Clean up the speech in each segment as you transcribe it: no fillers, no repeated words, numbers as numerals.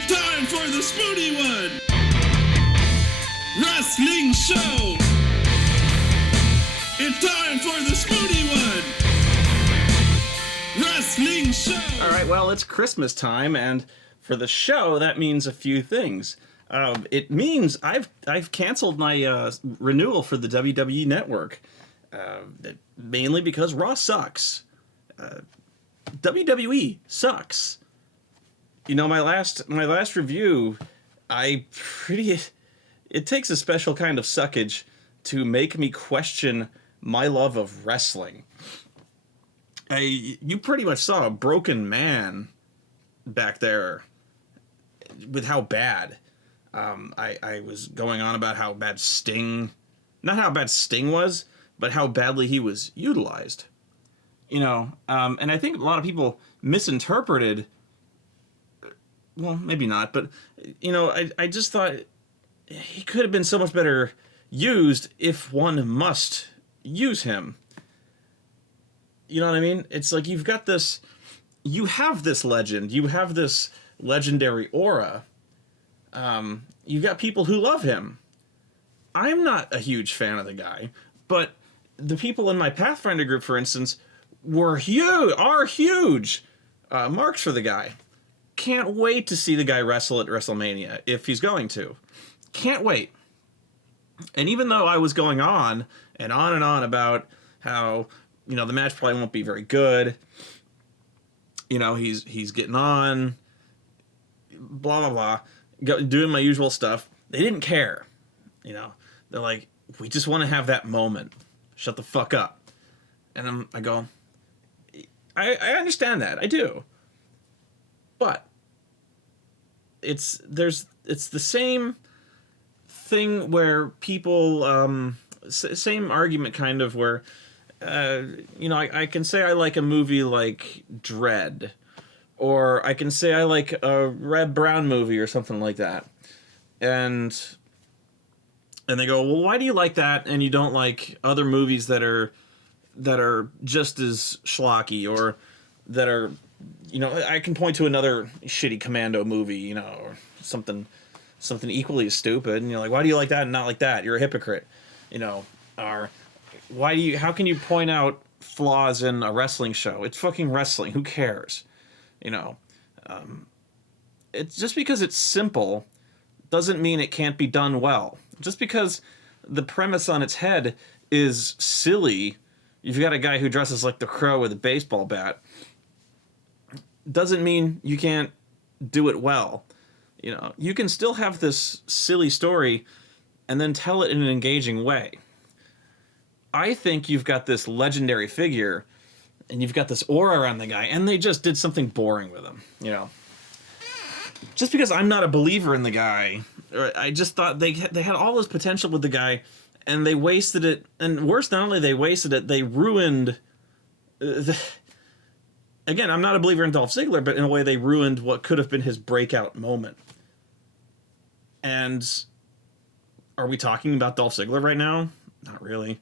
It's time for the Spoony One! Wrestling Show! It's time for the Spoony One! Wrestling Show! Alright, well, it's Christmas time, and for the show, that means a few things. It means I've canceled my renewal for the WWE Network. Mainly because Raw sucks. WWE sucks. You know, my last review, it takes a special kind of suckage to make me question my love of wrestling. You pretty much saw a broken man back there with how bad. I was going on about how bad Sting, not how bad Sting was, but how badly he was utilized. You know, and I think a lot of people misinterpreted, well, maybe not, but, you know, I just thought he could have been so much better used if one must use him. You know what I mean? It's like you have this legend, you have this legendary aura. You've got people who love him. I'm not a huge fan of the guy, but the people in my Pathfinder group, for instance, are huge marks for the guy. Can't wait to see the guy wrestle at WrestleMania, if he's going to. Can't wait. And even though I was going on and on about how, you know, the match probably won't be very good, you know, he's getting on, blah, blah, blah, doing my usual stuff, they didn't care. You know, they're like, we just want to have that moment. Shut the fuck up. And I go, I understand that. I do. But it's the same thing where people, same argument kind of where, you know, I can say I like a movie like Dread, or I can say I like a Red Brown movie or something like that. And they go, well, why do you like that and you don't like other movies that are just as schlocky, or that are, you know, I can point to another shitty Commando movie, you know, or something equally as stupid, and you're like, why do you like that and not like that? You're a hypocrite, you know. Or how can you point out flaws in a wrestling show? It's fucking wrestling. Who cares? You know, it's just because it's simple doesn't mean it can't be done well. Just because the premise on its head is silly, you've got a guy who dresses like the Crow with a baseball bat, doesn't mean you can't do it well. You know, you can still have this silly story and then tell it in an engaging way. I think you've got this legendary figure and you've got this aura around the guy, and they just did something boring with him, you know. Just because I'm not a believer in the guy, I just thought they had all this potential with the guy, and they wasted it. And worse, not only they wasted it, they ruined. Again, I'm not a believer in Dolph Ziggler, but in a way, they ruined what could have been his breakout moment. And are we talking about Dolph Ziggler right now? Not really.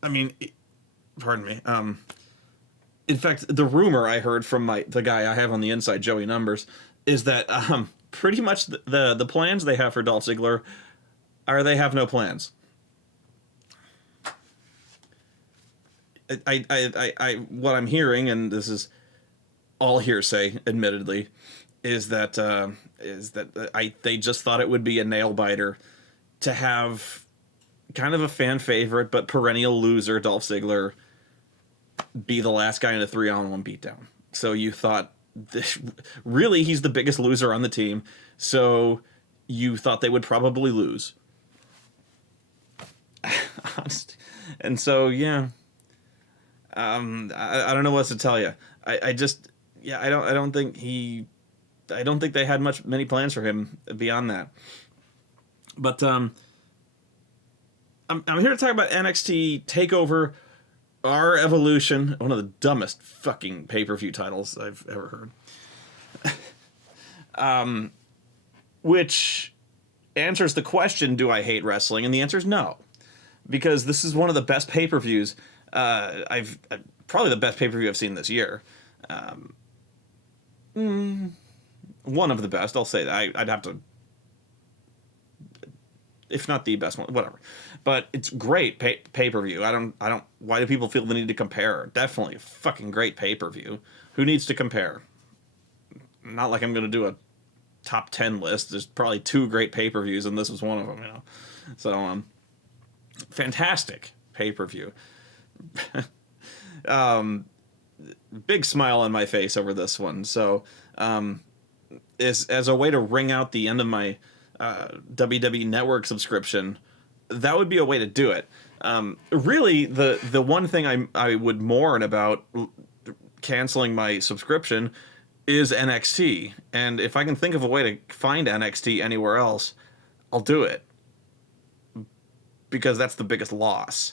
I mean, pardon me. In fact, the rumor I heard from the guy I have on the inside, Joey Numbers, is that pretty much the plans they have for Dolph Ziggler are they have no plans. I what I'm hearing, and this is all hearsay, admittedly, is that they just thought it would be a nail biter to have kind of a fan favorite but perennial loser Dolph Ziggler be the last guy in a 3-on-1 beatdown. So you thought, really, he's the biggest loser on the team, so you thought they would probably lose. And so, yeah. I don't know what else to tell you. I don't think they had many plans for him beyond that. But I'm here to talk about NXT Takeover, Our Evolution, one of the dumbest fucking pay-per-view titles I've ever heard. Which answers the question, do I hate wrestling? And the answer is no. Because this is one of the best pay-per-views probably the best pay-per-view I've seen this year. one of the best. I'll say that. I'd have to, if not the best one, whatever. But it's great pay-per-view. I don't. Why do people feel the need to compare? Definitely a fucking great pay-per-view. Who needs to compare? Not like I'm gonna do a top 10 list. There's probably 2 great pay-per-views, and this was one of them. So fantastic pay-per-view. Big smile on my face over this one. So as a way to ring out the end of my WWE Network subscription, that would be a way to do it. Really, the one thing I would mourn about canceling my subscription is NXT. And if I can think of a way to find NXT anywhere else, I'll do it. Because that's the biggest loss.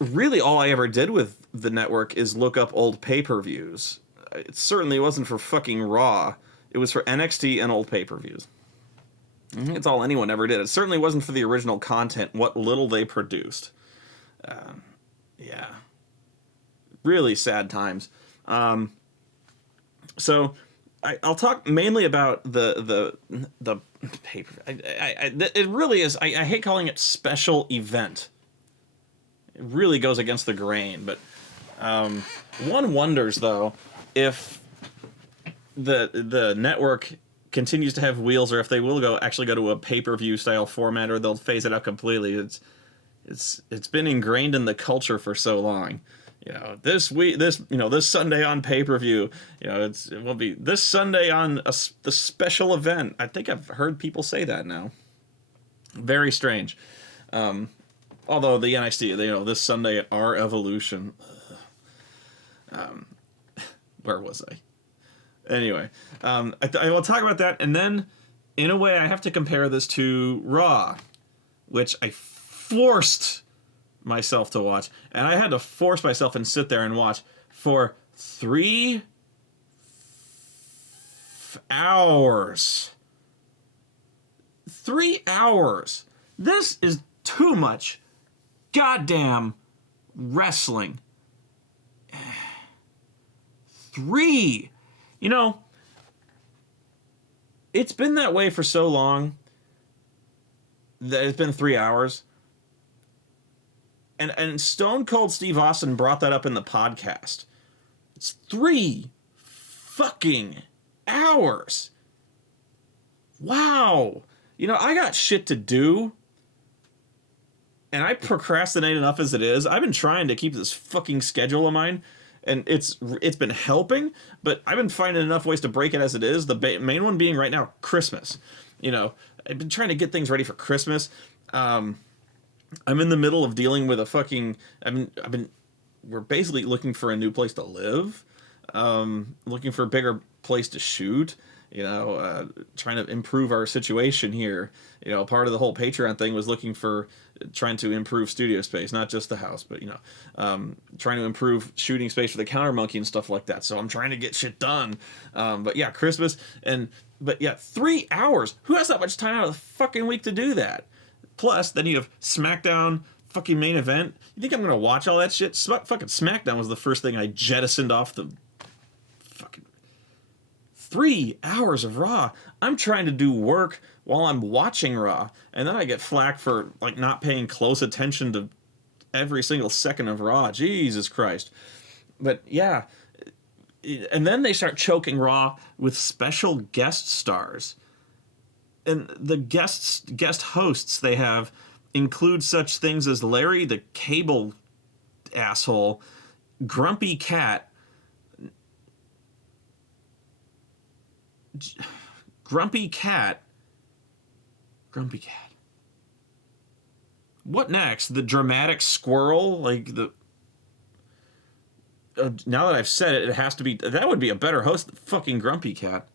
Really, all I ever did with the network is look up old pay-per-views. It certainly wasn't for fucking Raw. It was for NXT and old pay-per-views. It's all anyone ever did. It certainly wasn't for the original content, what little they produced. Yeah. Really sad times. So I'll talk mainly about the paper. It really is. I hate calling it special event. It really goes against the grain. But one wonders though if the network continues to have wheels, or if they will actually go to a pay-per-view style format, or they'll phase it out completely. It's been ingrained in the culture for so long. This Sunday on pay-per-view, it will be this Sunday on the special event. I think I've heard people say that now. Very strange. Although the NXT, this Sunday, Our Evolution. Where was I? Anyway, I will talk about that, and then, in a way, I have to compare this to Raw, which I forced myself to watch, and I had to force myself and sit there and watch for 3 hours. 3 hours. This is too much goddamn wrestling. 3. It's been that way for so long that it's been 3 hours. And Stone Cold Steve Austin brought that up in the podcast. It's 3 fucking hours. Wow. I got shit to do. And I procrastinate enough as it is. I've been trying to keep this fucking schedule of mine. And it's been helping. But I've been finding enough ways to break it as it is. The main one being right now, Christmas. I've been trying to get things ready for Christmas. I'm in the middle of dealing with a fucking. We're basically looking for a new place to live, looking for a bigger place to shoot. Trying to improve our situation here. Part of the whole Patreon thing was trying to improve studio space, not just the house, but trying to improve shooting space for the Counter Monkey and stuff like that. So I'm trying to get shit done. But yeah, Christmas but yeah, 3 hours. Who has that much time out of the fucking week to do that? Plus, then you have SmackDown fucking main event. You think I'm going to watch all that shit? Fucking SmackDown was the first thing I jettisoned off the fucking 3 hours of Raw. I'm trying to do work while I'm watching Raw. And then I get flack for not paying close attention to every single second of Raw. Jesus Christ. But yeah. And then they start choking Raw with special guest stars. And the guest hosts they have include such things as Larry the Cable asshole, Grumpy Cat, What next? The dramatic squirrel, now that I've said it, it has to be. That would be a better host than fucking Grumpy Cat.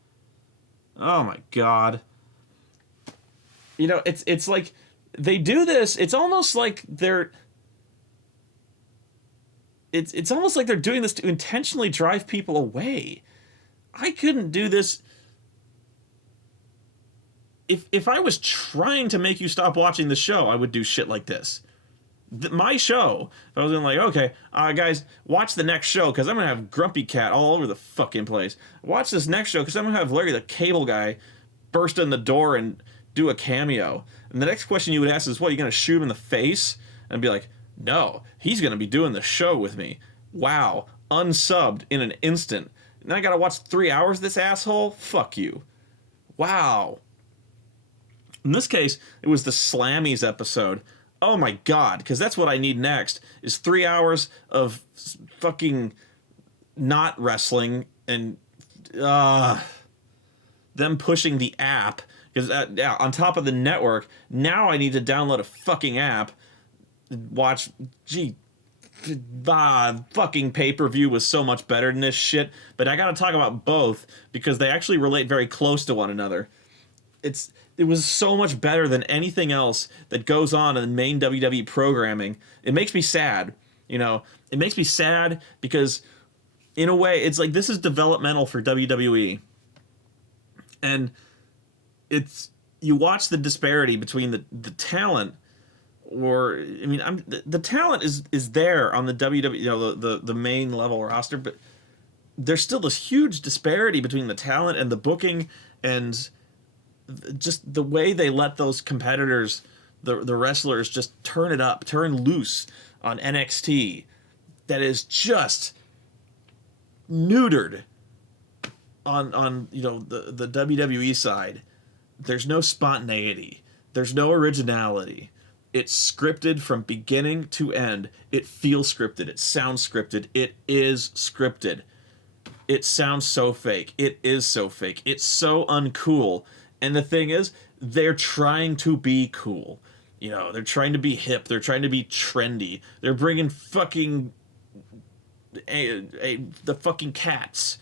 Oh my god. It's like they do this. It's almost like they're. It's almost like they're doing this to intentionally drive people away. I couldn't do this. If I was trying to make you stop watching the show, I would do shit like this. My show, if I was in like, okay, guys, watch the next show because I'm gonna have Grumpy Cat all over the fucking place. Watch this next show because I'm gonna have Larry the Cable Guy burst in the door and do a cameo. And the next question you would ask is, what, are you gonna shoot him in the face? And I'd be like, no, he's gonna be doing the show with me. Wow, unsubbed in an instant. And then I gotta watch 3 hours of this asshole? Fuck you. Wow. In this case, it was the Slammies episode. Oh my god, because that's what I need next, is 3 hours of fucking not wrestling and them pushing the app. Because on top of the network, now I need to download a fucking app, watch, fucking pay-per-view was so much better than this shit. But I gotta talk about both, because they actually relate very close to one another. It was so much better than anything else that goes on in the main WWE programming. It makes me sad, you know. It makes me sad because, in a way, it's like this is developmental for WWE. And you watch the disparity between the talent, or I mean, the talent is there on the WWE, you know, the main level roster, but there's still this huge disparity between the talent and the booking and just the way they let those competitors, the wrestlers, just turn loose on NXT. That is just neutered on you know, the WWE side. There's no spontaneity. There's no originality. It's scripted from beginning to end. It feels scripted. It sounds scripted. It is scripted. It sounds so fake. It is so fake. It's so uncool. And the thing is, they're trying to be cool. You know, they're trying to be hip. They're trying to be trendy. They're bringing fucking the fucking cats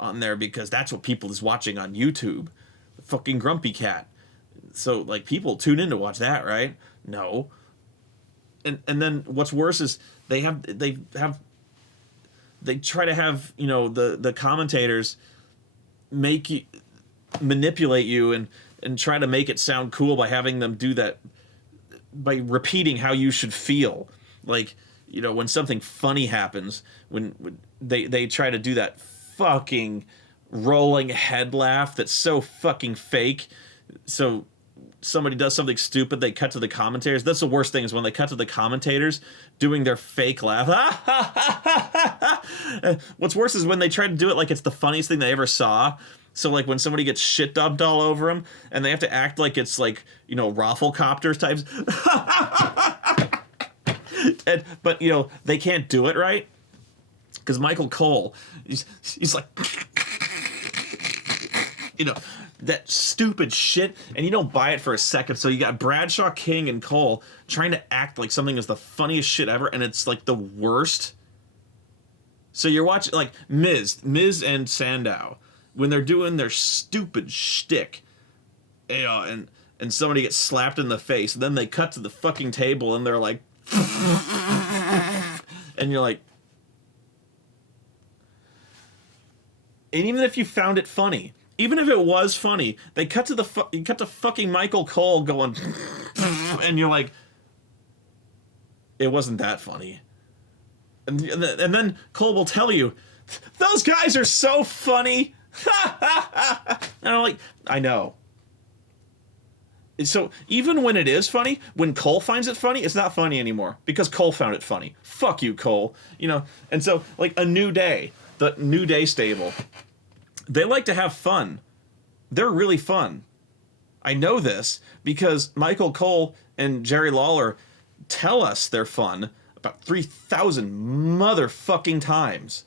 on there because that's what people is watching on YouTube. The fucking Grumpy Cat. So, like, people tune in to watch that, right? No. And then what's worse is they try to have, you know, the commentators manipulate you and try to make it sound cool by having them do that, by repeating how you should feel. Like, you know, when something funny happens, when they try to do that fucking rolling head laugh that's so fucking fake. So somebody does something stupid, they cut to the commentators. That's the worst thing, is when they cut to the commentators doing their fake laugh. What's worse is when they try to do it like it's the funniest thing they ever saw. So, like, when somebody gets shit dumped all over them, and they have to act like it's, like, you know, Rafflecopters types. But, you know, they can't do it right. Because Michael Cole, he's like, you know, that stupid shit, and you don't buy it for a second. So you got Bradshaw, King, and Cole trying to act like something is the funniest shit ever, and it's, like, the worst. So you're watching, like, Miz and Sandow, when they're doing their stupid shtick, you know, and somebody gets slapped in the face, and then they cut to the fucking table, and they're like, and you're like, and even if you found it funny, even if it was funny, they cut to fucking Michael Cole going, and you're like, it wasn't that funny. And then Cole will tell you, those guys are so funny. And I'm like, I know. So even when it is funny, when Cole finds it funny, it's not funny anymore because Cole found it funny. Fuck you, Cole. You know, and so, like, a New Day, the New Day stable, they like to have fun. They're really fun. I know this because Michael Cole and Jerry Lawler tell us they're fun about 3,000 motherfucking times.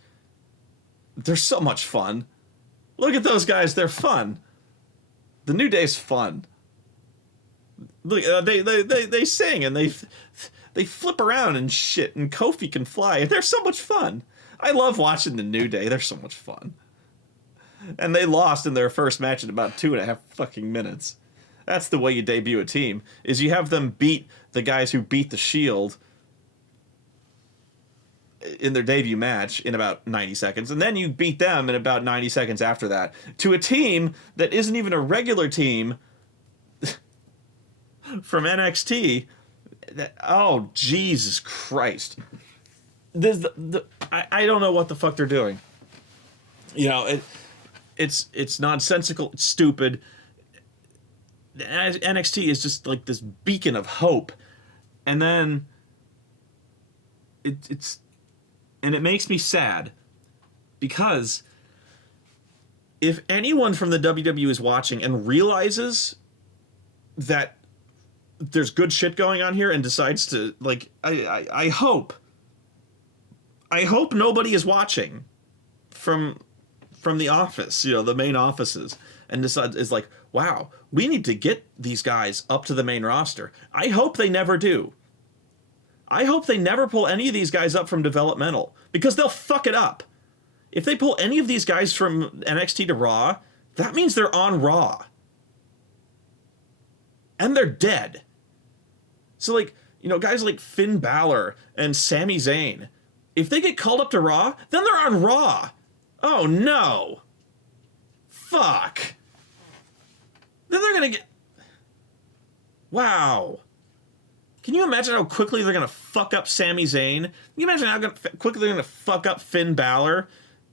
They're so much fun. Look at those guys, they're fun. The New Day's fun. Look, they sing and they flip around and shit, and Kofi can fly, and they're so much fun. I love watching the New Day. They're so much fun. And they lost in their first match in about 2.5 fucking minutes. That's the way you debut a team, is you have them beat the guys who beat the Shield in their debut match in about 90 seconds, and then you beat them in about 90 seconds after that to a team that isn't even a regular team from NXT, Oh, Jesus Christ. I don't know what the fuck they're doing. You know, it's nonsensical, it's stupid. NXT is just like this beacon of hope. And then it makes me sad because if anyone from the WWE is watching and realizes that there's good shit going on here and decides to, like, I hope nobody is watching from the office, you know, the main offices, and decides, is like, wow, we need to get these guys up to the main roster. I hope they never do. I hope they never pull any of these guys up from developmental, because they'll fuck it up. If they pull any of these guys from NXT to Raw, that means they're on Raw. And they're dead. So, like, you know, guys like Finn Balor and Sami Zayn, if they get called up to Raw, then they're on Raw. Oh, no. Fuck. Then they're going to get... Wow. Can you imagine how quickly they're going to fuck up Sami Zayn? Can you imagine how quickly they're going to fuck up Finn Balor?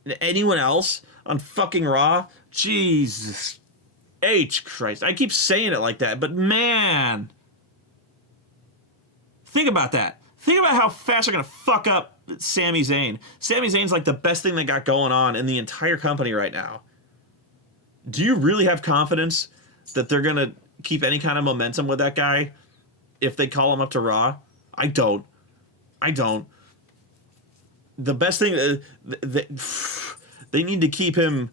And anyone else on fucking Raw? Jesus H. Christ. I keep saying it like that, but man. Think about that. Think about how fast they're going to fuck up Sami Zayn. Sami Zayn's like the best thing they got going on in the entire company right now. Do you really have confidence that they're going to keep any kind of momentum with that guy if they call him up to Raw? I don't. The best thing, they need to keep him.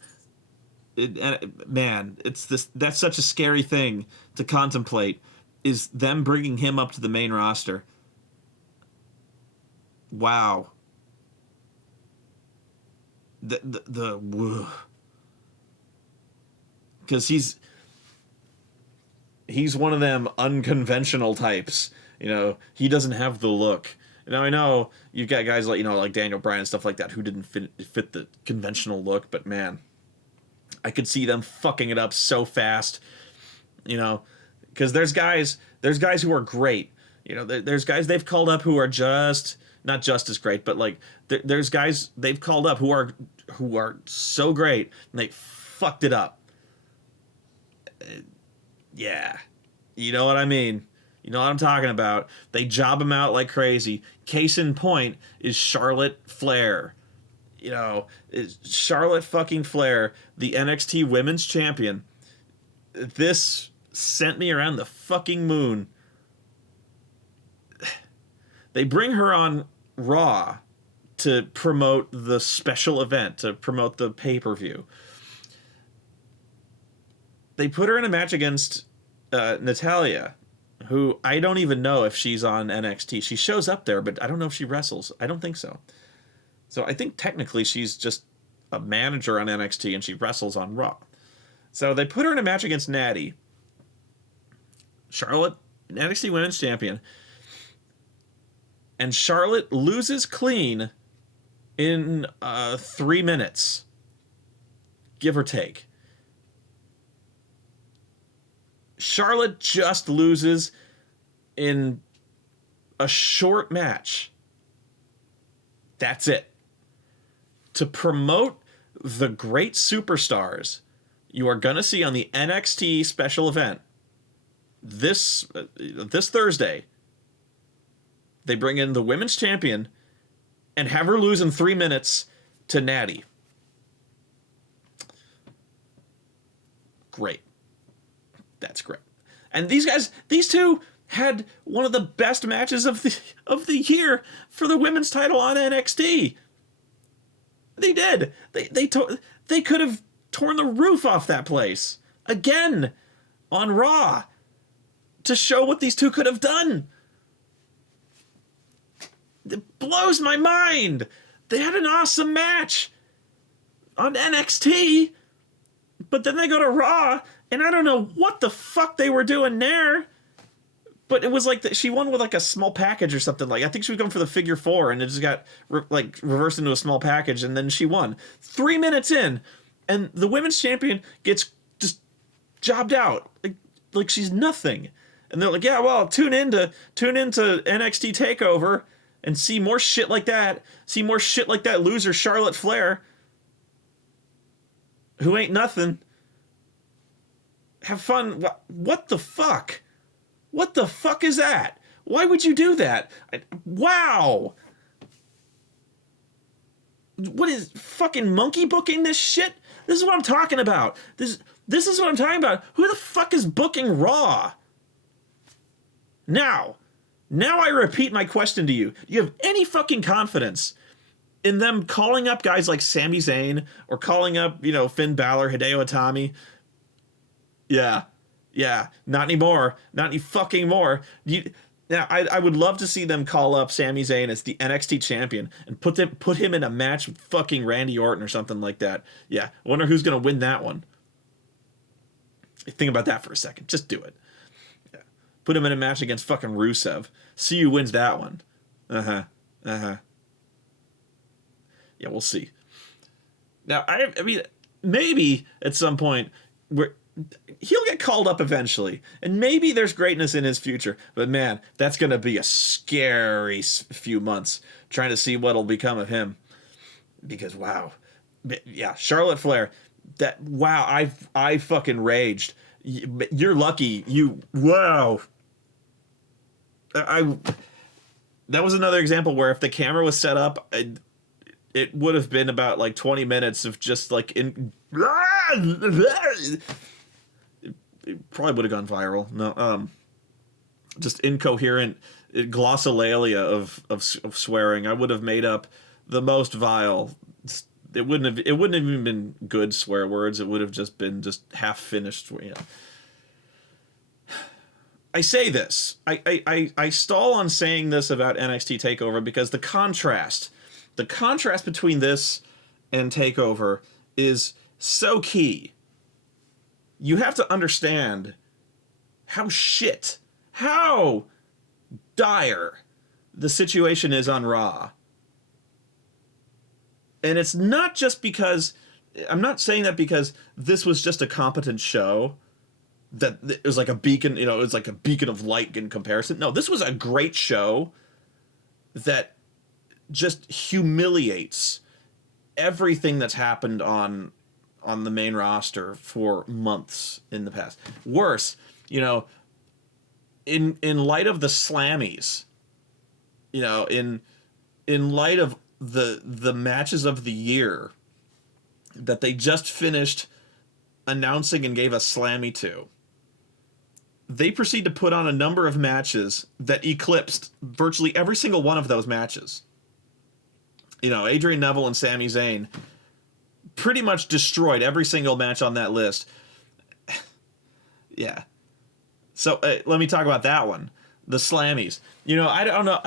Man, that's such a scary thing to contemplate, is them bringing him up to the main roster. Wow. Because he's one of them unconventional types. You know, he doesn't have the look. Now, I know you've got guys like, you know, like Daniel Bryan and stuff like that who didn't fit the conventional look, but man, I could see them fucking it up so fast, you know, because there's guys who are great. You know, there's guys they've called up who are not just as great, but like there's guys they've called up who are so great and they fucked it up. Yeah, you know what I mean. You know what I'm talking about. They job him out like crazy. Case in point is Charlotte Flair. You know, Charlotte fucking Flair, the NXT Women's Champion. This sent me around the fucking moon. They bring her on Raw to promote the special event, to promote the pay-per-view. They put her in a match against Natalya, who I don't even know if she's on NXT. She shows up there, but I don't know if she wrestles. I don't think so. So I think technically she's just a manager on NXT and she wrestles on Raw. So they put her in a match against Natty. Charlotte, NXT Women's Champion. And Charlotte loses clean in 3 minutes. Give or take. Charlotte just loses in a short match. That's it. To promote the great superstars you are going to see on the NXT special event this Thursday, they bring in the women's champion and have her lose in 3 minutes to Natty. Great. That's great. And these two had one of the best matches of the year for the women's title on NXT. They did. They could have torn the roof off that place again on Raw to show what these two could have done. It blows my mind. They had an awesome match on NXT, but then they go to Raw, and I don't know what the fuck they were doing there. But it was like she won with like a small package or something. Like I think she was going for the figure 4, and it just got reversed into a small package, and then she won 3 minutes in, and the women's champion gets just jobbed out like she's nothing. And they're like, yeah, well, tune into NXT Takeover and see more shit like that. See more shit like that loser Charlotte Flair, who ain't nothing. Have fun. What the fuck? What the fuck is that? Why would you do that? Wow. What is fucking monkey booking this shit? This is what I'm talking about. This is what I'm talking about. Who the fuck is booking Raw? Now I repeat my question to you. Do you have any fucking confidence in them calling up guys like Sami Zayn or calling up, Finn Balor, Hideo Itami? Yeah, not anymore. Not any fucking more. Now, I would love to see them call up Sami Zayn as the NXT champion and put him in a match with fucking Randy Orton or something like that. Yeah, I wonder who's going to win that one. Think about that for a second. Just do it. Yeah. Put him in a match against fucking Rusev. See who wins that one. Yeah, we'll see. Now, I mean, maybe at some point he'll get called up eventually, and maybe there's greatness in his future. But man, that's going to be a scary few months trying to see what'll become of him. Because wow, yeah, Charlotte Flair. I fucking raged. You're lucky. Wow. That was another example where if the camera was set up, it would have been about like 20 minutes of just like it probably would have gone viral. No, just incoherent glossolalia of swearing. I would have made up the most vile. It wouldn't have even been good swear words. It would have just been half finished. I say this. I stall on saying this about NXT Takeover because the contrast between this and Takeover is so key. You have to understand how dire the situation is on Raw. And it's not just because, I'm not saying that because this was just a competent show, that it was like a beacon, it was like a beacon of light in comparison. No, this was a great show that just humiliates everything that's happened on the main roster for months in the past. Worse, in light of the Slammies, in light of the matches of the year that they just finished announcing and gave a Slammy to, they proceed to put on a number of matches that eclipsed virtually every single one of those matches. Adrian Neville and Sami Zayn pretty much destroyed every single match on that list. Yeah. So let me talk about that one. The Slammies. I don't know.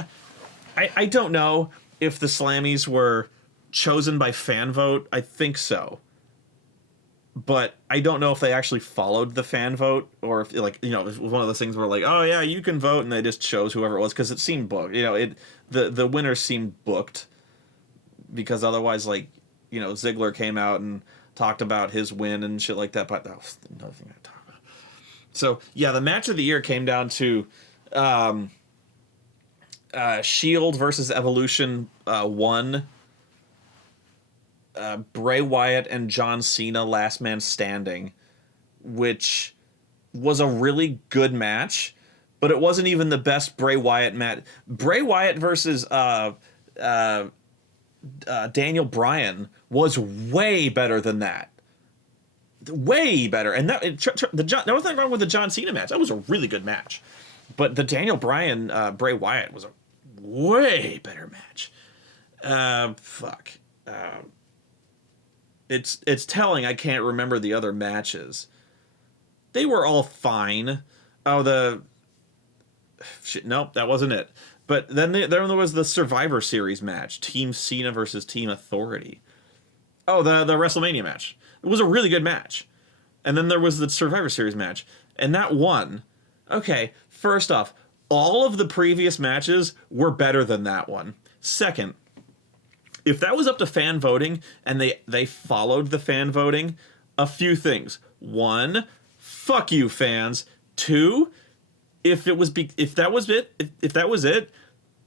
I don't know if the Slammies were chosen by fan vote. I think so. But I don't know if they actually followed the fan vote, or if it was one of those things where like, oh yeah, you can vote, and they just chose whoever it was because it seemed booked. The winners seemed booked because otherwise, Ziggler came out and talked about his win and shit like that. But that was another thing I talked about. So yeah, the match of the year came down to Shield versus Evolution 1. Bray Wyatt and John Cena Last Man Standing, which was a really good match, but it wasn't even the best Bray Wyatt match. Bray Wyatt versus Daniel Bryan was way better than that. Way better. And there was nothing wrong with the John Cena match. That was a really good match. But the Daniel Bryan Bray Wyatt was a way better match. It's telling I can't remember the other matches. They were all fine. Nope, that wasn't it. But then there was the Survivor Series match, Team Cena versus Team Authority. Oh, the WrestleMania match. It was a really good match. And then there was the Survivor Series match, and that won. Okay, first off, all of the previous matches were better than that one. Second, if that was up to fan voting and they followed the fan voting, a few things. One, fuck you, fans. Two, if that was it, if that was it,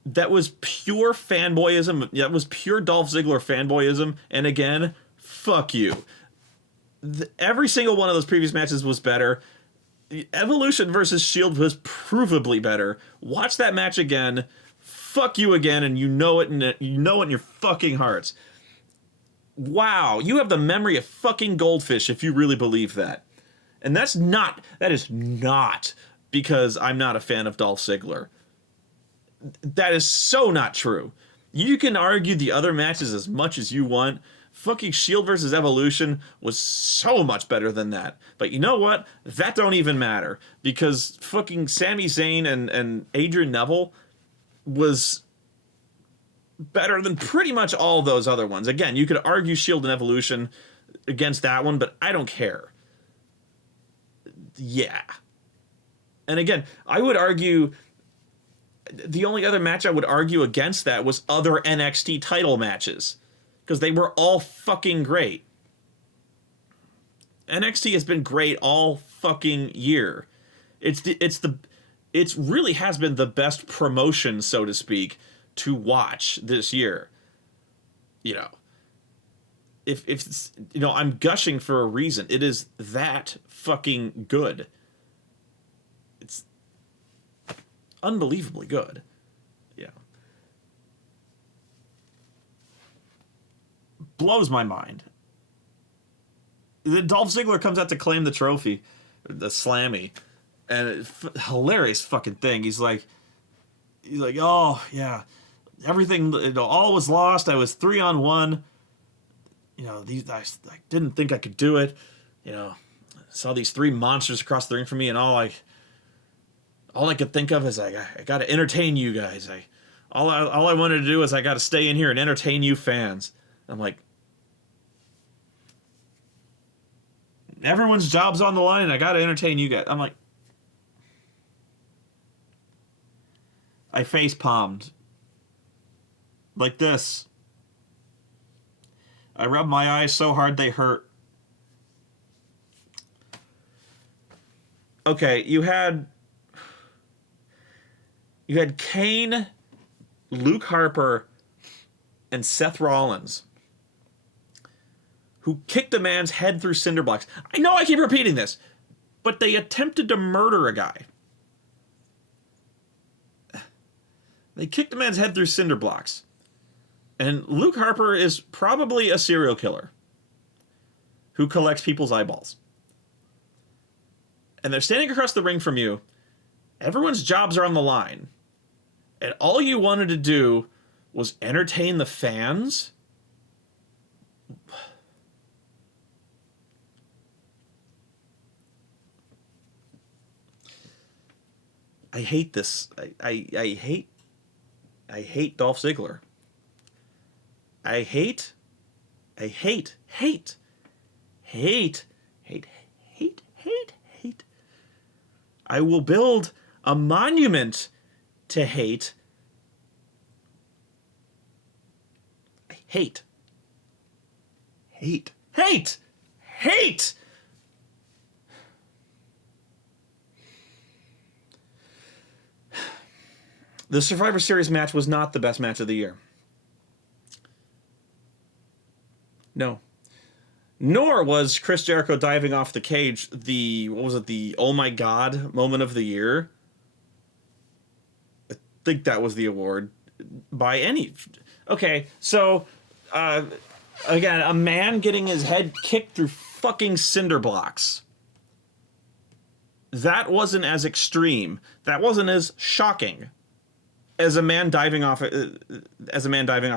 that was pure fanboyism. That was pure Dolph Ziggler fanboyism. And again, fuck you. Every single one of those previous matches was better. Evolution versus Shield was provably better. Watch that match again. Fuck you again, and you know it in your fucking hearts. Wow, you have the memory of fucking goldfish if you really believe that. And that is not because I'm not a fan of Dolph Ziggler. That is so not true. You can argue the other matches as much as you want. Fucking Shield versus Evolution was so much better than that. But you know what? That don't even matter. Because fucking Sami Zayn and Adrian Neville was better than pretty much all those other ones. Again, you could argue Shield and Evolution against that one, but I don't care. Yeah. And again, I would argue the only other match I would argue against that was other NXT title matches, because they were all fucking great. NXT has been great all fucking year. It really has been the best promotion, so to speak, to watch this year. You know, if you know, I'm gushing for a reason. It is that fucking good. It's unbelievably good. Yeah. Blows my mind. Dolph Ziggler comes out to claim the trophy, the Slammy, and hilarious fucking thing. He's like, oh yeah, everything, all was lost. I was 3-on-1. You know, I didn't think I could do it. You know, saw these three monsters across the ring from me, and all I could think of is I got to entertain you guys. All I wanted to do is I got to stay in here and entertain you fans. I'm like, everyone's job's on the line, and I got to entertain you guys. I'm like, I face palmed like this. I rubbed my eyes so hard they hurt. Okay, you had Kane, Luke Harper, and Seth Rollins, who kicked a man's head through cinder blocks. I know I keep repeating this, but they attempted to murder a guy. They kicked a man's head through cinder blocks. And Luke Harper is probably a serial killer who collects people's eyeballs. And they're standing across the ring from you. Everyone's jobs are on the line. And all you wanted to do was entertain the fans? I hate this. I hate Dolph Ziggler. I hate. I will build a monument to hate. I hate. The Survivor Series match was not the best match of the year. No. Nor was Chris Jericho diving off the cage the oh my god moment of the year. I think that was the award by any... Okay, so, again, a man getting his head kicked through fucking cinder blocks. That wasn't as extreme. That wasn't as shocking as a man diving off a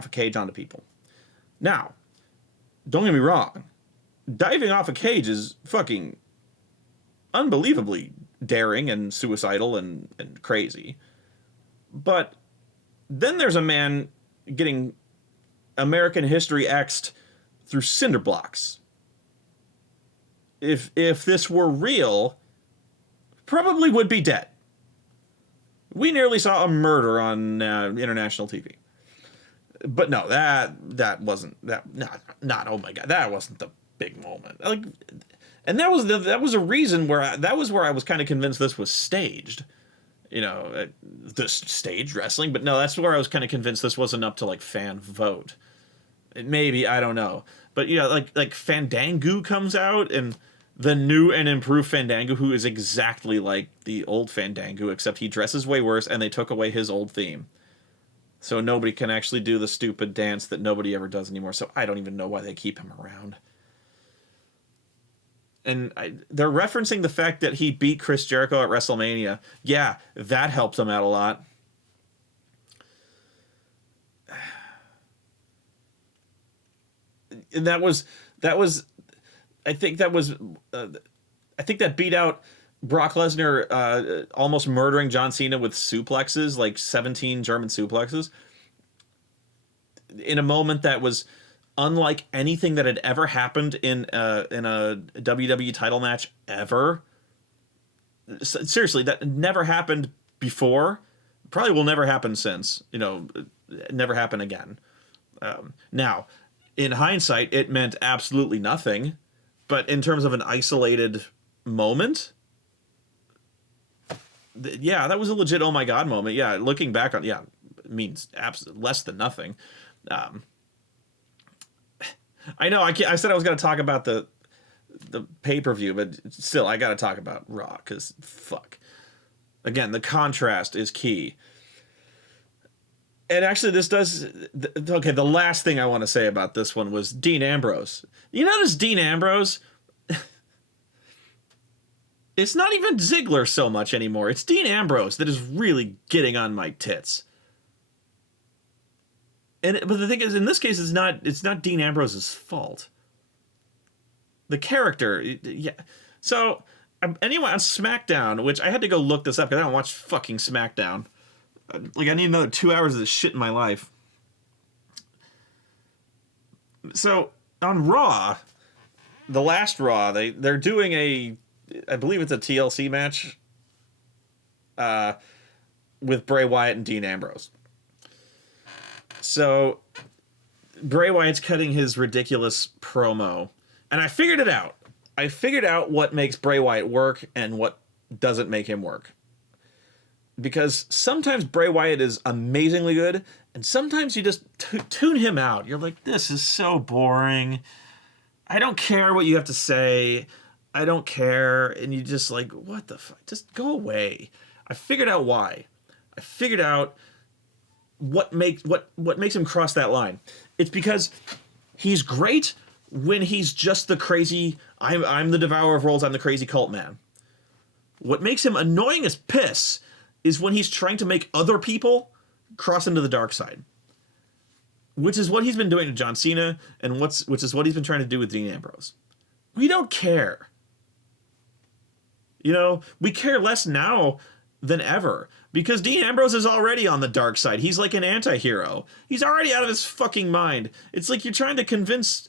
cage onto people. Now, don't get me wrong. Diving off a cage is fucking unbelievably daring and suicidal and crazy. But then there's a man getting American history X'd through cinder blocks. If this were real, probably would be dead. We nearly saw a murder on international TV. But no, that wasn't not oh my god, that wasn't the big moment. Like, and that was a reason where I was kind of convinced this was staged. the stage wrestling. But no, that's where I was kind of convinced this wasn't up to like fan vote. Maybe, I don't know. But like Fandango comes out, and the new and improved Fandango, who is exactly like the old Fandango, except he dresses way worse, and they took away his old theme. So nobody can actually do the stupid dance that nobody ever does anymore. So I don't even know why they keep him around. And they're referencing the fact that he beat Chris Jericho at WrestleMania. Yeah, that helped him out a lot. And that beat out Brock Lesnar almost murdering John Cena with suplexes, like 17 German suplexes, in a moment that was unlike anything that had ever happened in a WWE title match ever. Seriously, that never happened before. Probably will never happen since. Never happen again. Now, in hindsight, it meant absolutely nothing. But in terms of an isolated moment, yeah, that was a legit oh my god moment. Yeah, looking back on, yeah, it means less than nothing. I know I said I was going to talk about the pay-per-view, but still, I got to talk about Raw, because fuck. Again, the contrast is key. And actually, this does... Okay, the last thing I want to say about this one was Dean Ambrose. You notice Dean Ambrose... It's not even Ziggler so much anymore. It's Dean Ambrose that is really getting on my tits. But the thing is, in this case, it's not Dean Ambrose's fault. The character, yeah. So, anyway, on SmackDown, which I had to go look this up because I don't watch fucking SmackDown. Like, I need another 2 hours of this shit in my life. So, on Raw, the last Raw, they're doing I believe it's a TLC match with Bray Wyatt and Dean Ambrose. So, Bray Wyatt's cutting his ridiculous promo, and I figured it out. I figured out what makes Bray Wyatt work and what doesn't make him work. Because sometimes Bray Wyatt is amazingly good, and sometimes you just tune him out. You're like, this is so boring. I don't care what you have to say. I don't care. And you just like, what the fuck? Just go away. I figured out why. I figured out what makes him cross that line. It's because he's great when he's just the crazy, I'm the devourer of worlds, I'm the crazy cult man. What makes him annoying as piss is when he's trying to make other people cross into the dark side. Which is what he's been doing to John Cena, and which is what he's been trying to do with Dean Ambrose. We don't care. We care less now than ever. Because Dean Ambrose is already on the dark side. He's like an anti-hero. He's already out of his fucking mind. It's like you're trying to convince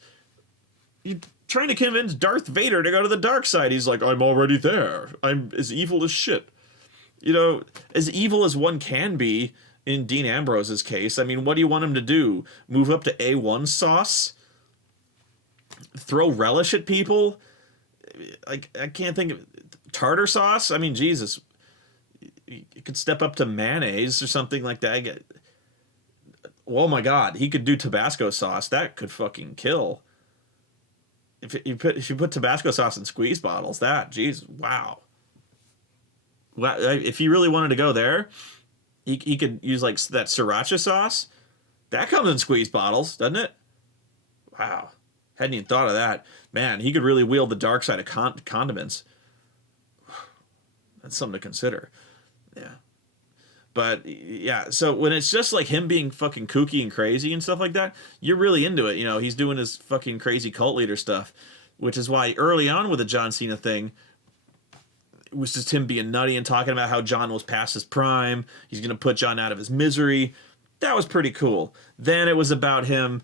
Darth Vader to go to the dark side. He's like, I'm already there. I'm as evil as shit. As evil as one can be in Dean Ambrose's case. I mean, what do you want him to do? Move up to A1 sauce? Throw relish at people? I can't think of... Tartar sauce? I mean, Jesus... You could step up to mayonnaise or something like that. Oh my god, he could do Tabasco sauce. That could fucking kill. If you put Tabasco sauce in squeeze bottles, jeez, wow. If he really wanted to go there, he could use like that sriracha sauce. That comes in squeeze bottles, doesn't it? Wow, hadn't even thought of that. Man, he could really wield the dark side of condiments. That's something to consider. Yeah. But, yeah, so when it's just like him being fucking kooky and crazy and stuff like that, you're really into it. He's doing his fucking crazy cult leader stuff, which is why early on with the John Cena thing, it was just him being nutty and talking about how John was past his prime. He's going to put John out of his misery. That was pretty cool. Then it was about him,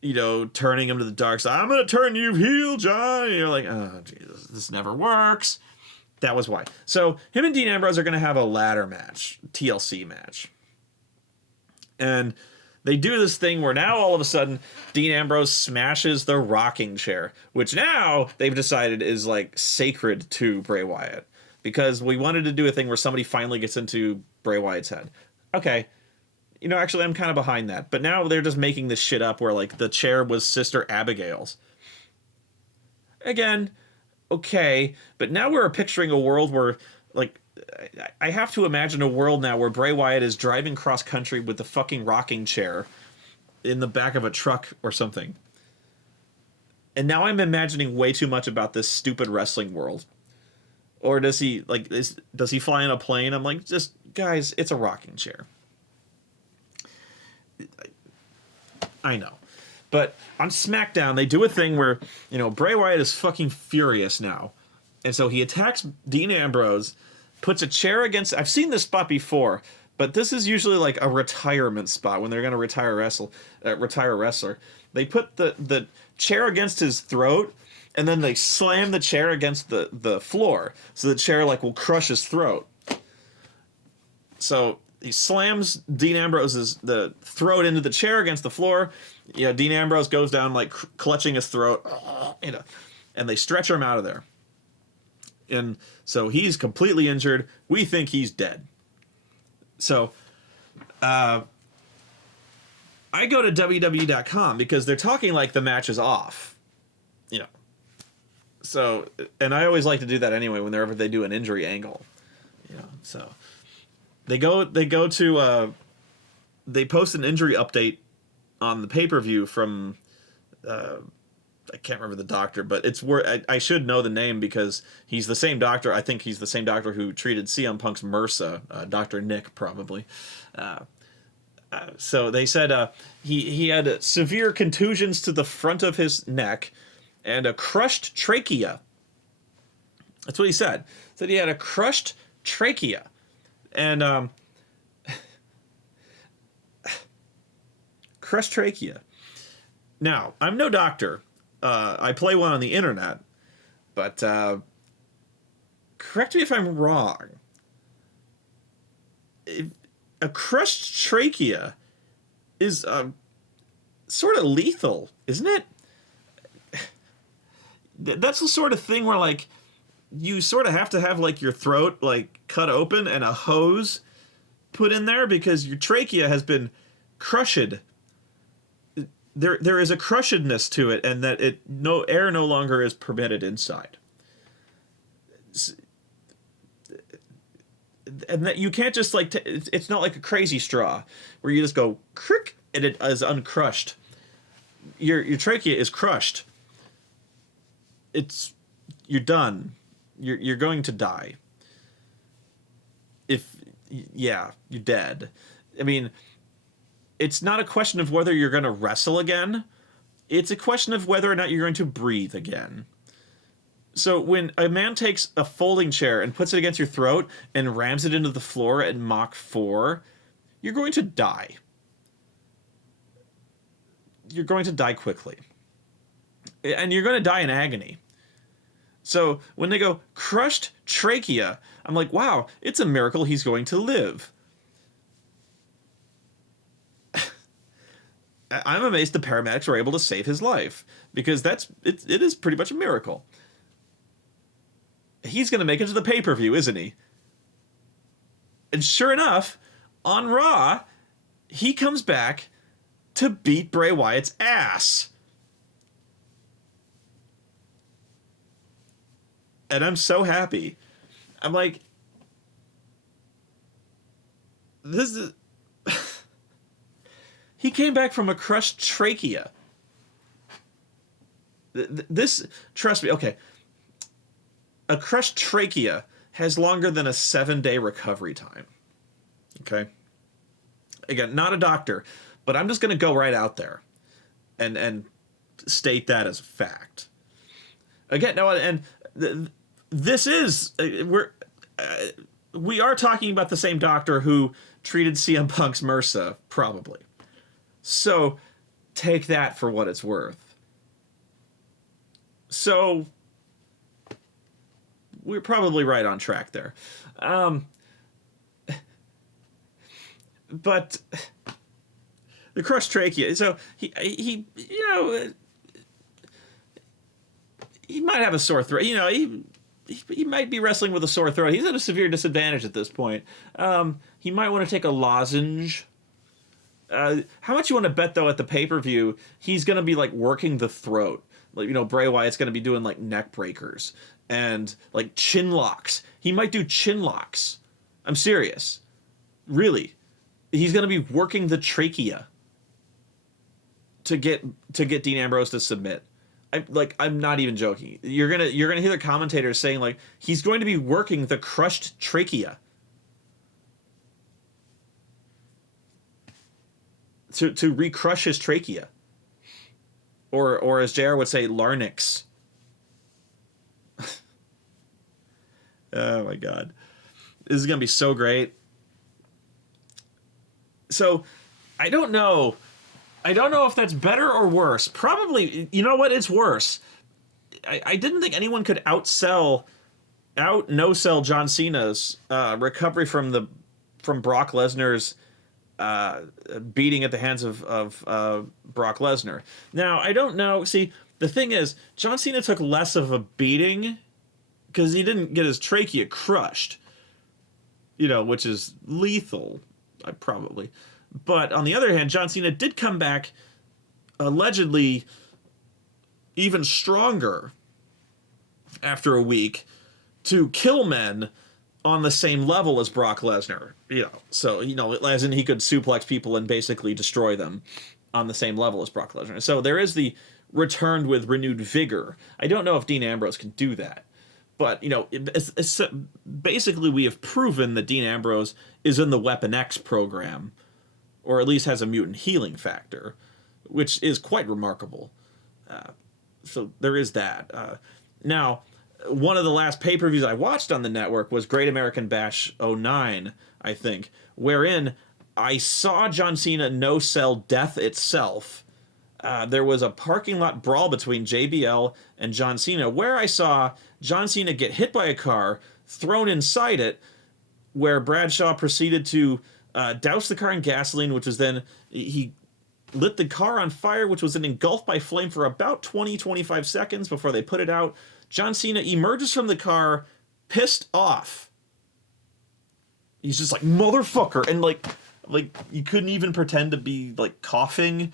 turning him to the dark side. I'm going to turn you heel, John. And you're like, oh, Jesus, this never works. That was why. So him and Dean Ambrose are going to have a ladder match, TLC match. And they do this thing where now all of a sudden Dean Ambrose smashes the rocking chair, which now they've decided is like sacred to Bray Wyatt. because we wanted to do a thing where somebody finally gets into Bray Wyatt's head. Okay. You know, actually, I'm kind of behind that. But now they're just making this shit up where, like, the chair was Sister Abigail's. Again, okay. But now we're picturing a world where, like, I have to imagine a world now where Bray Wyatt is driving cross-country with the fucking rocking chair in the back of a truck or something. And now I'm imagining way too much about this stupid wrestling world. Or does he, like, does he fly in a plane? I'm like, just, guys, it's a rocking chair. I know. But on SmackDown, they do a thing where, you know, Bray Wyatt is fucking furious now. And so he attacks Dean Ambrose, puts a chair against... I've seen this spot before, but this is usually like a retirement spot when they're going to retire a wrestler. They put the chair against his throat, and then they slam the chair against the floor, so the chair, like, will crush his throat. So he slams Dean Ambrose's the throat into the chair against the floor. You know, Dean Ambrose goes down, like, clutching his throat, you know, and they stretch him out of there. And so he's completely injured. We think he's dead. So, I go to WWE.com because they're talking like the match is off, you know. So, and I always like to do that anyway whenever they do an injury angle, you know. So they post an injury update on the pay-per-view from, I can't remember the doctor, but it's where I should know the name because he's the same doctor. I think he's the same doctor who treated CM Punk's MRSA, Dr. Nick, probably. So they said he had severe contusions to the front of his neck and a crushed trachea. That's what he said. Said he had a crushed trachea. And crushed trachea. Now, I'm no doctor. I play one on the internet. But correct me if I'm wrong. A crushed trachea is sort of lethal, isn't it? That's the sort of thing where, like, you sort of have to have, like, your throat, like, cut open and a hose put in there because your trachea has been crushed. There is a crushedness to it, and that air no longer is permitted inside. And that you can't just, like, it's not like a crazy straw where you just go crick and it is uncrushed. Your trachea is crushed. You're done. You're going to die. You're dead. I mean, it's not a question of whether you're going to wrestle again. It's a question of whether or not you're going to breathe again. So when a man takes a folding chair and puts it against your throat and rams it into the floor at Mach 4, you're going to die. You're going to die quickly. And you're going to die in agony. So when they go, crushed trachea, I'm like, wow, it's a miracle he's going to live. I'm amazed the paramedics were able to save his life. Because it is pretty much a miracle. He's going to make it to the pay-per-view, isn't he? And sure enough, on Raw, he comes back to beat Bray Wyatt's ass. And I'm so happy. I'm like, this is... He came back from a crushed trachea. This, trust me, okay. A crushed trachea has longer than a 7-day recovery time. Okay? Again, not a doctor, but I'm just going to go right out there and state that as a fact. Again, no, and this is we are talking about the same doctor who treated CM Punk's MRSA, probably. So take that for what it's worth. So we're probably right on track there. But the crushed trachea, so he you know, he might have a sore throat. You know, he might be wrestling with a sore throat. He's at a severe disadvantage at this point. He might want to take a lozenge. How much you want to bet, though, at the pay-per-view, he's going to be, like, working the throat. Like, you know, Bray Wyatt's going to be doing, like, neck breakers and, like, chin locks. He might do chin locks. I'm serious. Really. He's going to be working the trachea to get Dean Ambrose to submit. I'm not even joking. You're gonna hear the commentators saying, like, he's going to be working the crushed trachea to recrush his trachea, or as JR would say, larynx. Oh my god, this is gonna be so great. So, I don't know if that's better or worse. Probably, you know what? It's worse. I didn't think anyone could no sell John Cena's recovery from Brock Lesnar's beating at the hands of Brock Lesnar. Now, I don't know. See, the thing is, John Cena took less of a beating because he didn't get his trachea crushed, you know, which is lethal, probably. But on the other hand, John Cena did come back allegedly even stronger after a week to kill men on the same level as Brock Lesnar. You know, so, you know, as in he could suplex people and basically destroy them on the same level as Brock Lesnar. So there is the returned with renewed vigor. I don't know if Dean Ambrose can do that. But, you know, basically we have proven that Dean Ambrose is in the Weapon X program, or at least has a mutant healing factor, which is quite remarkable. So there is that. Now, one of the last pay-per-views I watched on the network was Great American Bash '09, I think, wherein I saw John Cena no-sell Death itself. There was a parking lot brawl between JBL and John Cena, where I saw John Cena get hit by a car, thrown inside it, where Bradshaw proceeded to douse the car in gasoline, which was then, he lit the car on fire, which was then engulfed by flame for about 20-25 seconds before they put it out. John Cena emerges from the car, pissed off. He's just like, motherfucker, and like you couldn't even pretend to be like coughing.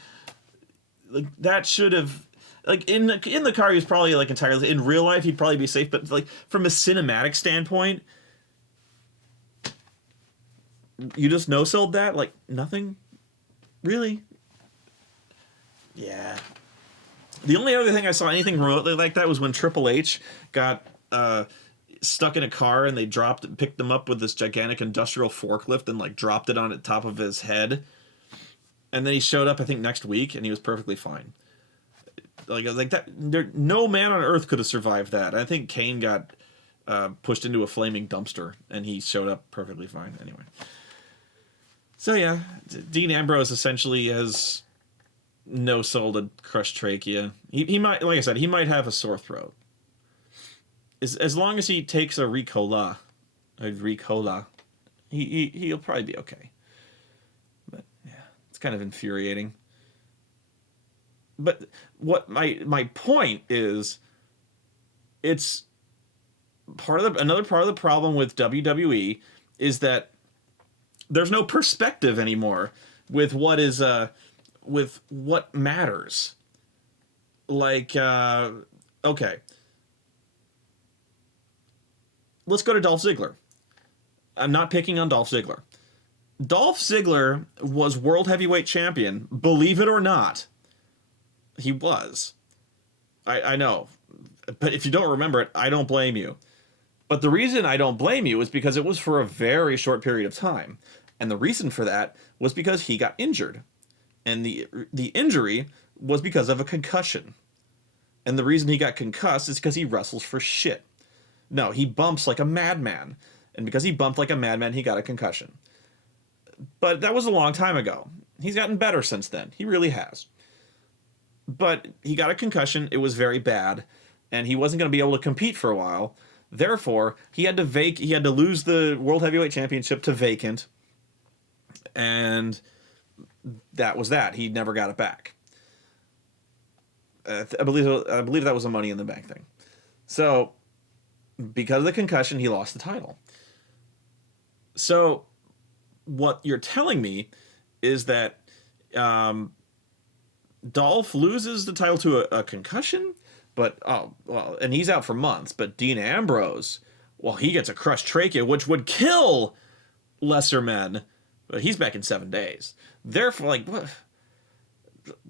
Like, that should have, like, in the car he was probably like entirely, in real life he'd probably be safe, but like from a cinematic standpoint, you just no-sold that? Like, nothing? Really? Yeah. The only other thing I saw anything remotely like that was when Triple H got stuck in a car and they picked him up with this gigantic industrial forklift and like dropped it on the top of his head. And then he showed up, I think, next week, and he was perfectly fine. Like that, no man on earth could have survived that. I think Kane got pushed into a flaming dumpster, and he showed up perfectly fine. Anyway. So yeah, Dean Ambrose essentially has no-sold a crushed trachea. He might, like I said, he might have a sore throat. As long as he takes a Ricola, he'll probably be okay. But yeah, it's kind of infuriating. But what my point is, it's another part of the problem with WWE is that there's no perspective anymore with what is with what matters. Like, okay, let's go to Dolph Ziggler. I'm not picking on Dolph Ziggler. Dolph Ziggler was World Heavyweight Champion, believe it or not. He was. I know. But if you don't remember it, I don't blame you. But the reason I don't blame you is because it was for a very short period of time. And the reason for that was because he got injured. And the injury was because of a concussion. And the reason he got concussed is because he wrestles for shit. No, he bumps like a madman. And because he bumped like a madman, he got a concussion. But that was a long time ago. He's gotten better since then. He really has. But he got a concussion. It was very bad. And he wasn't going to be able to compete for a while. Therefore, he had to lose the World Heavyweight Championship to vacant. And that was that. He never got it back. I believe that was a Money in the Bank thing. So Because of the concussion, he lost the title. So what you're telling me is that Dolph loses the title to a concussion, but and he's out for months. But Dean Ambrose, well, he gets a crushed trachea, which would kill lesser men, but he's back in 7 days. Therefore, like, what?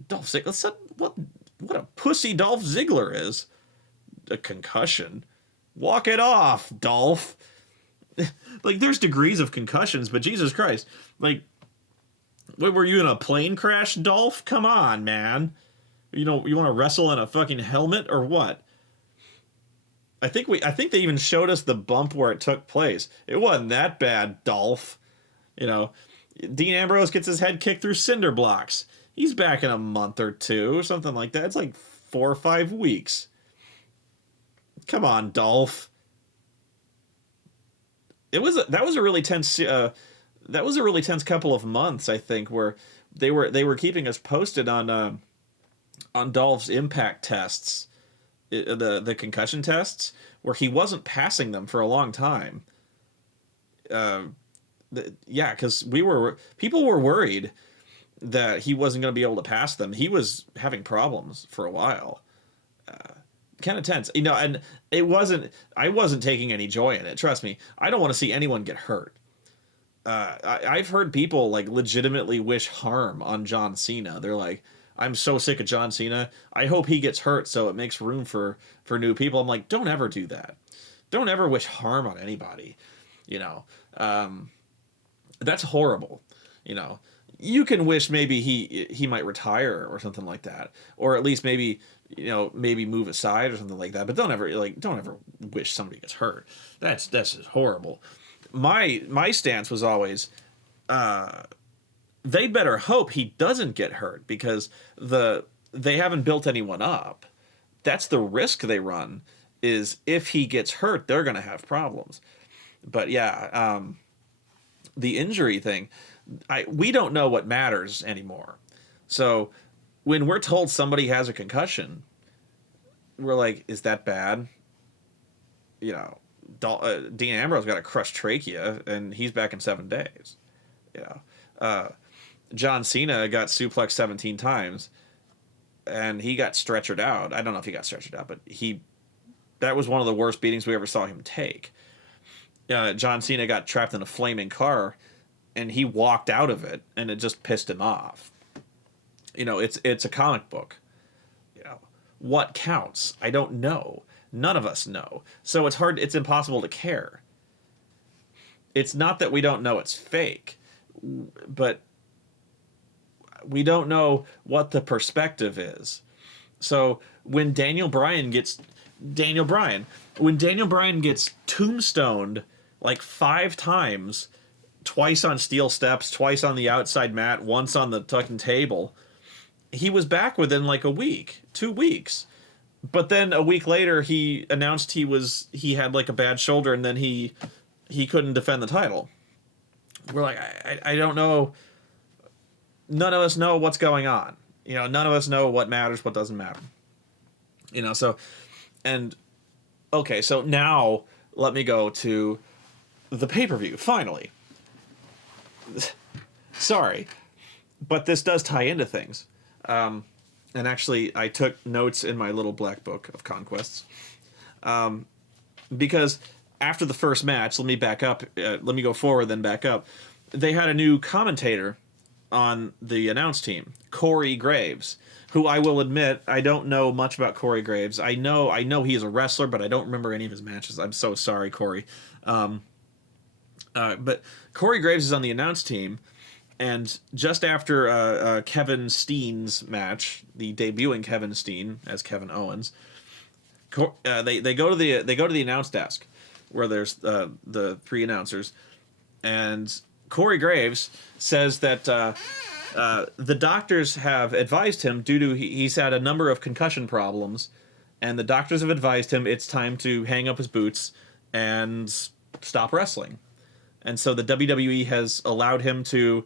Dolph Ziggler, what a pussy Dolph Ziggler is. A concussion. Walk it off, Dolph. Like, there's degrees of concussions, but Jesus Christ. Like, what, were you in a plane crash, Dolph? Come on, man. You know, you want to wrestle in a fucking helmet or what? I think they even showed us the bump where it took place. It wasn't that bad, Dolph. You know, Dean Ambrose gets his head kicked through cinder blocks. He's back in a month or two or something like that. It's like 4 or 5 weeks. Come on, Dolph. That was a really tense couple of months, I think, where they were keeping us posted on Dolph's impact tests, the concussion tests, where he wasn't passing them for a long time. Yeah, because people were worried that he wasn't going to be able to pass them. He was having problems for a while. Kind of tense, you know, and I wasn't taking any joy in it. Trust me, I don't want to see anyone get hurt. I've heard people like legitimately wish harm on John Cena. They're like, I'm so sick of John Cena. I hope he gets hurt so it makes room for new people. I'm like, don't ever do that. Don't ever wish harm on anybody. You know, that's horrible. You know, you can wish maybe he might retire or something like that, or at least maybe, you know, maybe move aside or something like that. But don't ever wish somebody gets hurt. That's just horrible. My stance was always, they better hope he doesn't get hurt, because they haven't built anyone up. That's the risk they run, is if he gets hurt, they're gonna have problems. But yeah, the injury thing, we don't know what matters anymore. So when we're told somebody has a concussion, we're like, is that bad? You know, Dean Ambrose got a crushed trachea, and he's back in 7 days. You know, John Cena got suplexed 17 times, and he got stretchered out. I don't know if he got stretchered out, but that was one of the worst beatings we ever saw him take. John Cena got trapped in a flaming car, and he walked out of it, and it just pissed him off. You know, it's a comic book. You know, what counts? I don't know. None of us know. So it's impossible to care. It's not that we don't know it's fake, but we don't know what the perspective is. So when Daniel Bryan gets tombstoned like 5 times, twice on steel steps, twice on the outside mat, once on the fucking table, he was back within like a week, 2 weeks. But then a week later, he announced he had like a bad shoulder, and then he couldn't defend the title. We're like, I don't know. None of us know what's going on. You know, none of us know what matters, what doesn't matter. You know, so, and, okay, so now let me go to the pay-per-view, finally. Sorry, but this does tie into things. And actually, I took notes in my little black book of conquests. Because after the first match, let me back up. Let me go forward, then back up. They had a new commentator on the announce team, Corey Graves, who I will admit, I don't know much about Corey Graves. I know he is a wrestler, but I don't remember any of his matches. I'm so sorry, Corey. But Corey Graves is on the announce team. And just after Kevin Steen's match, the debuting Kevin Steen as Kevin Owens, they go to the announce desk, where there's the 3 announcers, and Corey Graves says that the doctors have advised him, due to he's had a number of concussion problems, and the doctors have advised him it's time to hang up his boots and stop wrestling. And so the WWE has allowed him to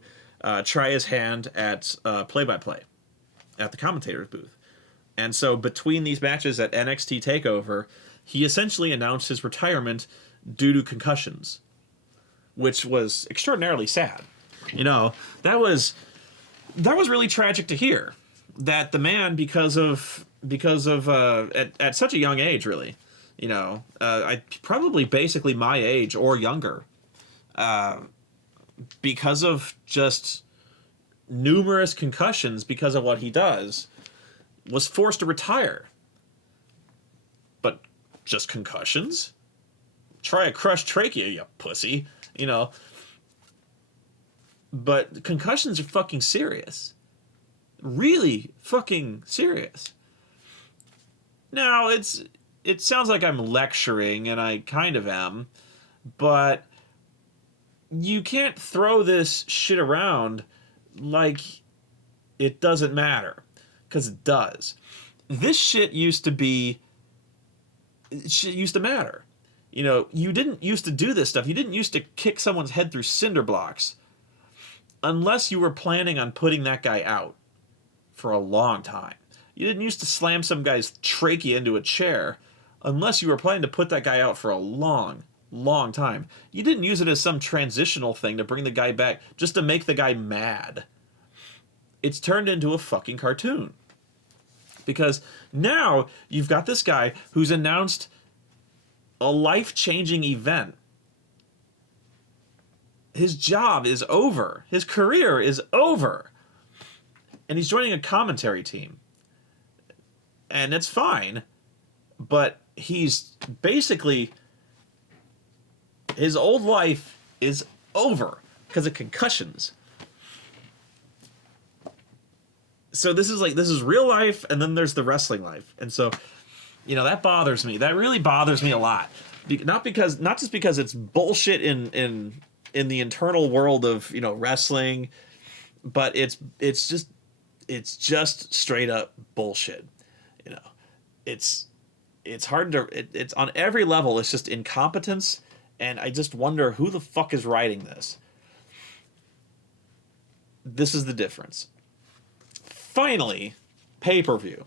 try his hand at play-by-play at the commentator's booth. And so between these matches at NXT Takeover, he essentially announced his retirement due to concussions, which was extraordinarily sad. You know, that was really tragic to hear. That the man, because of at such a young age, really, you know, I probably basically my age or younger, because of just numerous concussions because of what he does, was forced to retire. But just concussions? Try a crushed trachea, you pussy. You know. But concussions are fucking serious. Really fucking serious. Now, it sounds like I'm lecturing, and I kind of am, but you can't throw this shit around like it doesn't matter, because it does. This shit used to matter. You know, you didn't used to do this stuff. You didn't used to kick someone's head through cinder blocks unless you were planning on putting that guy out for a long time. You didn't used to slam some guy's trachea into a chair unless you were planning to put that guy out for a long, long time. You didn't use it as some transitional thing to bring the guy back just to make the guy mad. It's turned into a fucking cartoon. Because now you've got this guy who's announced a life-changing event. His job is over. His career is over. And he's joining a commentary team. And it's fine. But he's basically... his old life is over because of concussions. So this is real life, and then there's the wrestling life. And so, you know, that bothers me. That really bothers me a lot. Not just because it's bullshit in the internal world of, you know, wrestling, but it's just straight up bullshit. You know, it's hard to it's on every level. It's just incompetence, and I just wonder who the fuck is writing this. This is the difference. Finally, pay-per-view.